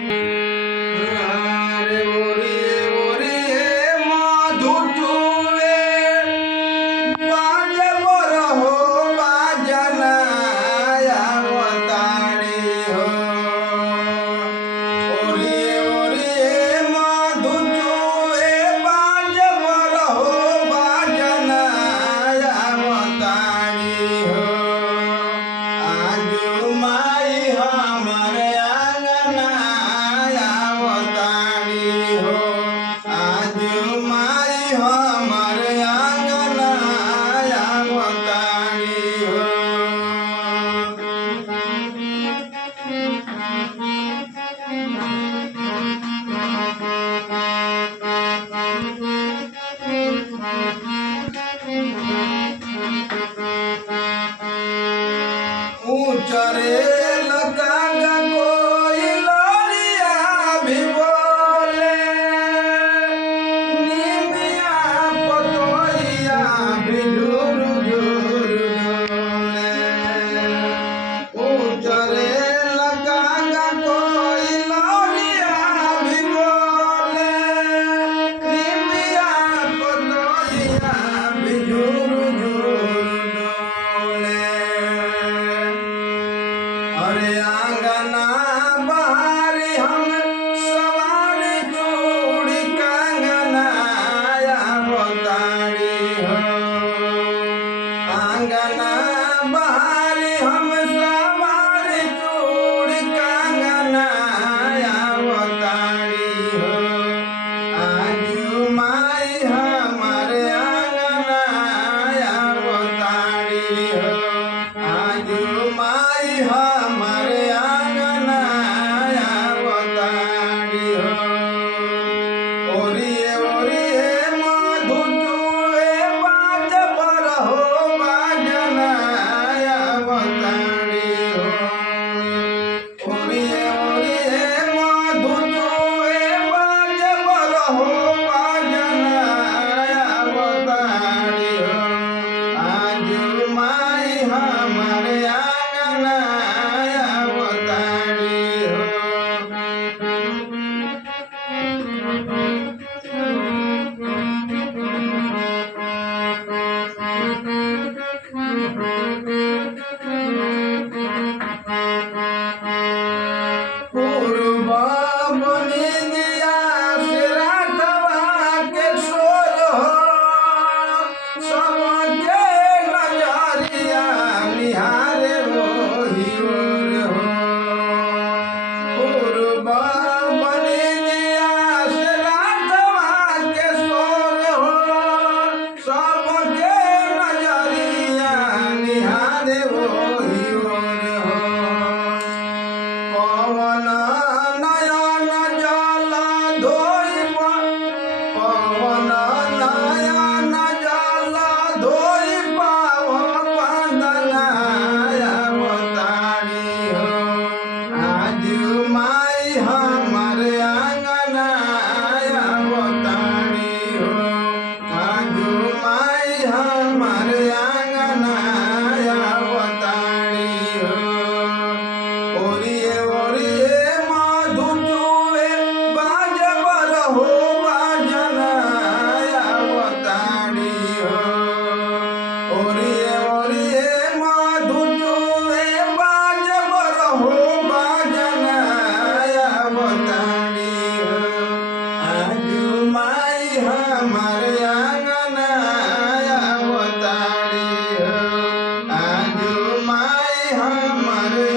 अरे ओरिये ओरिये मधुचूवे बाज बरहो बाजनाया अवतारी हो। ओरिये ओरिये मधुचूवे बाज बरहो बाजनाया अवतारी हो। आजू माई हमारे आंगनाया अवतारी हो। आजू माई हमारे आंगनाया अवतारी हो। ऊंचरे लगागा कोई लोरिया भी बोले, नीमिया पतोहिया भी झुर झुर डोले। ऊंचरे लगागा कोई लोरिया भी बोले, नीमिया पतोहिया भी झुर झुर डोले। अरे आंगना बहारी हम सवारी चूड़ी कंगनाया अवतारी हो। आंगना बहारी हम सवारी चूड़ी कंगनाया अवतारी हो। आजू माई हमारे आंगनाया अवतारी हो। आजू माई हमारे आंगनाया अवतारी हो। ओरिये ओरिये मधुचूवे बाज बरहो बाजनाया अवतारी हो। ओरिये ओरिये मधुचूवे बाज बरहो बाजनाया अवतारी हो। आजू माई हमारे आंगनाया अवतारी हो। पूर्व बनी दिया से रातवा के सोर हो। सबके नजरिया निहारे वही ओर हो। पूर्व बनी दिया से रातवा के सोर हो। सबके नजरिया निहारे वही ओर हो। पवन नयन जल धोई पवन नयन जल धोई पाव बंदनाया अवतारी हो। आजू माई हमारे आंगनाया अवतारी हो। आजू माई हमारे आंगनाया अवतारी हो। ओरिये ओरिये मधुचूवे बाज बरहो बाजनाया अवतारी हो। ओरिये ओरिये मधुचूवे बाज बरहो बाजनाया अवतारी हो। आजू माई हमारे आंगनाया अवतारी हो। आजू माई हमारे